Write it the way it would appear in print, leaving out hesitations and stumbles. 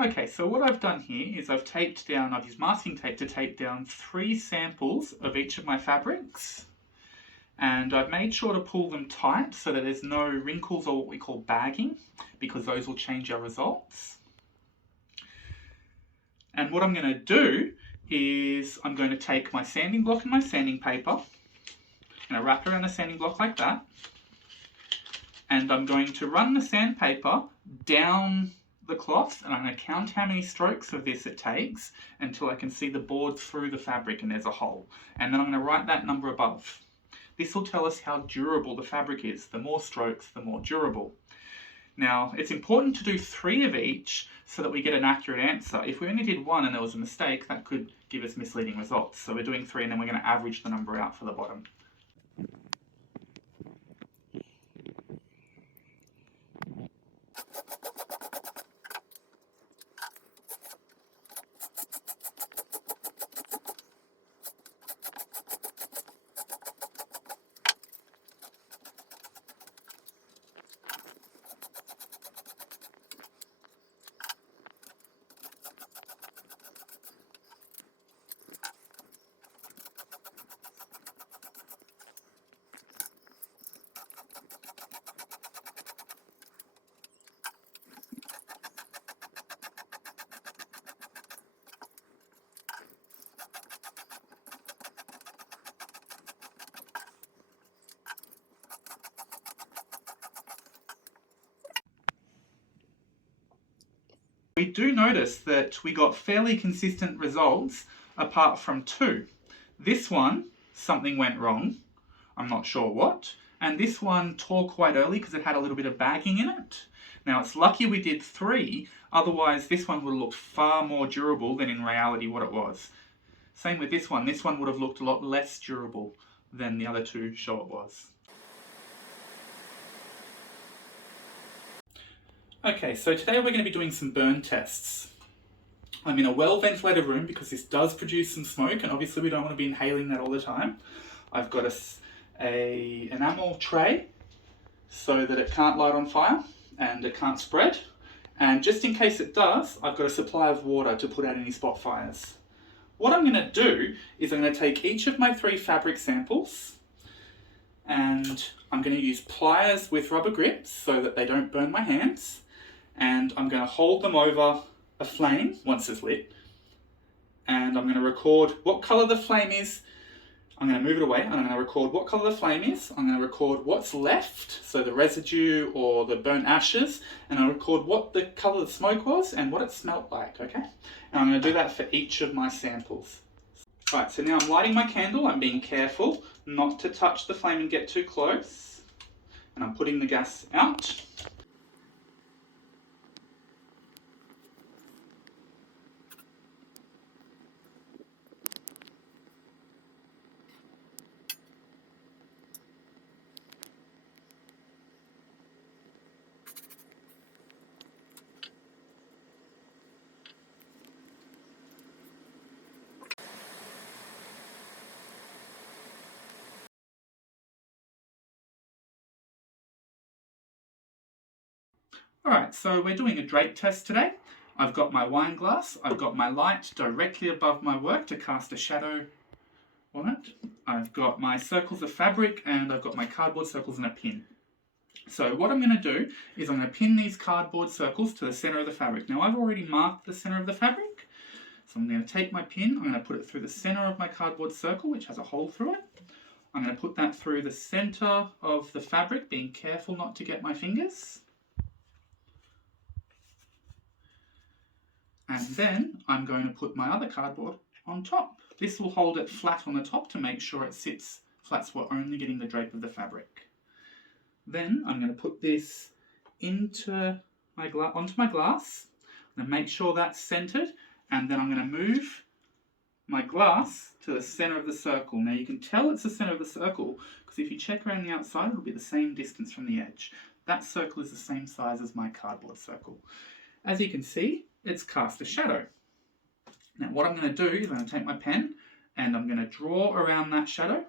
Okay, so what I've done here is I've used masking tape to tape down 3 samples of each of my fabrics. And I've made sure to pull them tight so that there's no wrinkles or what we call bagging, because those will change our results. And what I'm going to do is I'm going to take my sanding block and my sanding paper, I'm going to wrap it around the sanding block like that, and I'm going to run the sandpaper down the cloth, and I'm going to count how many strokes of this it takes until I can see the board through the fabric and there's a hole. And then I'm going to write that number above. This will tell us how durable the fabric is. The more strokes, the more durable. Now, it's important to do 3 of each so that we get an accurate answer. If we only did 1 and there was a mistake, that could give us misleading results. So we're doing 3 and then we're going to average the number out for the bottom. We do notice that we got fairly consistent results apart from 2. This one, something went wrong, I'm not sure what, and this one tore quite early because it had a little bit of bagging in it. Now it's lucky we did 3, otherwise this one would have looked far more durable than in reality what it was. Same with this one would have looked a lot less durable than the other 2 show it was. Okay, so today we're going to be doing some burn tests. I'm in a well-ventilated room because this does produce some smoke, and obviously we don't want to be inhaling that all the time. I've got a enamel tray so that it can't light on fire and it can't spread. And just in case it does, I've got a supply of water to put out any spot fires. What I'm going to do is I'm going to take each of my 3 fabric samples and I'm going to use pliers with rubber grips so that they don't burn my hands. And I'm going to hold them over a flame once it's lit, and I'm going to record what colour the flame is. I'm going to move it away and I'm going to record what colour the flame is. I'm going to record what's left, so the residue or the burnt ashes, and I'll record what the colour of the smoke was and what it smelt like, okay? And I'm going to do that for each of my samples. Alright, so now I'm lighting my candle. I'm being careful not to touch the flame and get too close. And I'm putting the gas out. Alright, so we're doing a drape test today. I've got my wine glass, I've got my light directly above my work to cast a shadow on it. I've got my circles of fabric and I've got my cardboard circles and a pin. So what I'm going to do is I'm going to pin these cardboard circles to the centre of the fabric. Now I've already marked the centre of the fabric, so I'm going to take my pin, I'm going to put it through the centre of my cardboard circle, which has a hole through it. I'm going to put that through the centre of the fabric, being careful not to get my fingers. And then I'm going to put my other cardboard on top. This will hold it flat on the top to make sure it sits flat so we're only getting the drape of the fabric. Then I'm going to put this onto my glass. I'm going to make sure that's centered, and then I'm going to move my glass to the center of the circle. Now you can tell it's the center of the circle because if you check around the outside, it'll be the same distance from the edge. That circle is the same size as my cardboard circle. As you can see, it's cast a shadow. Now what I'm going to do is I'm going to take my pen and I'm going to draw around that shadow